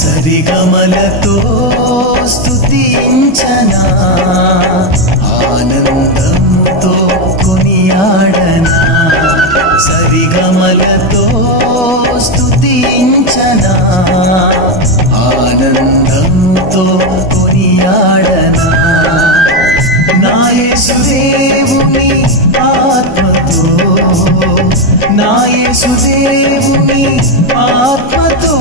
సరిగమలతో స్తుతించనా, ఆనందంతో కొనియాడనా. సరిగమలతో స్తుతించనా, ఆనందంతో కొనియాడనా. నా యేసుదేవుని ఆత్మతో, నా యేసుదేవుని ఆత్మతో,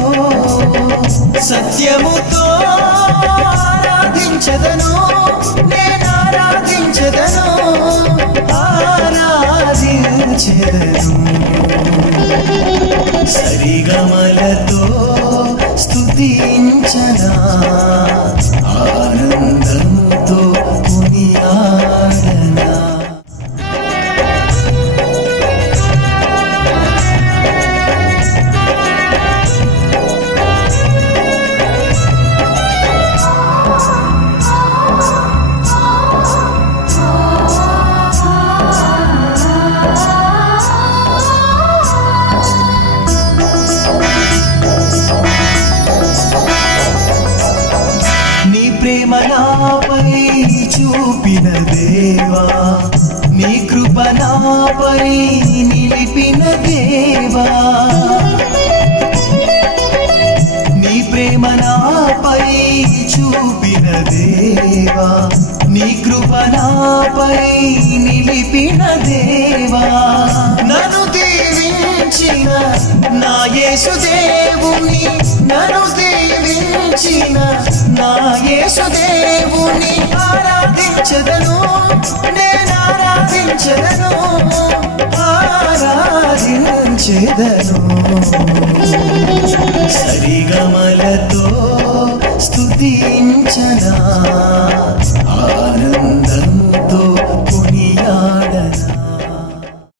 సత్యముతో ఆరాధించదను, నేను ఆరాధించదను, ఆరాధించదను. సరిగమలతో స్తుతించనా, ఆనందంతో కొనియాడనా. ప్రేమ నాపై చూపిన దేవా, నీ కృప నాపై నిలిపిన దేవా. నీ ప్రేమ నాపై చూపిన దేవా, నీ కృప నాపై నిలిపిన దేవా. నన్ను దీవించిన నా యేసుదేవుని, నన్ను దీవించిన నా యేసుదేవుని ఆరాధించదను, నేను ఆరాధించదను, ఆరాధించదను. సరిగమలతో స్తుతించనా, ఆనంద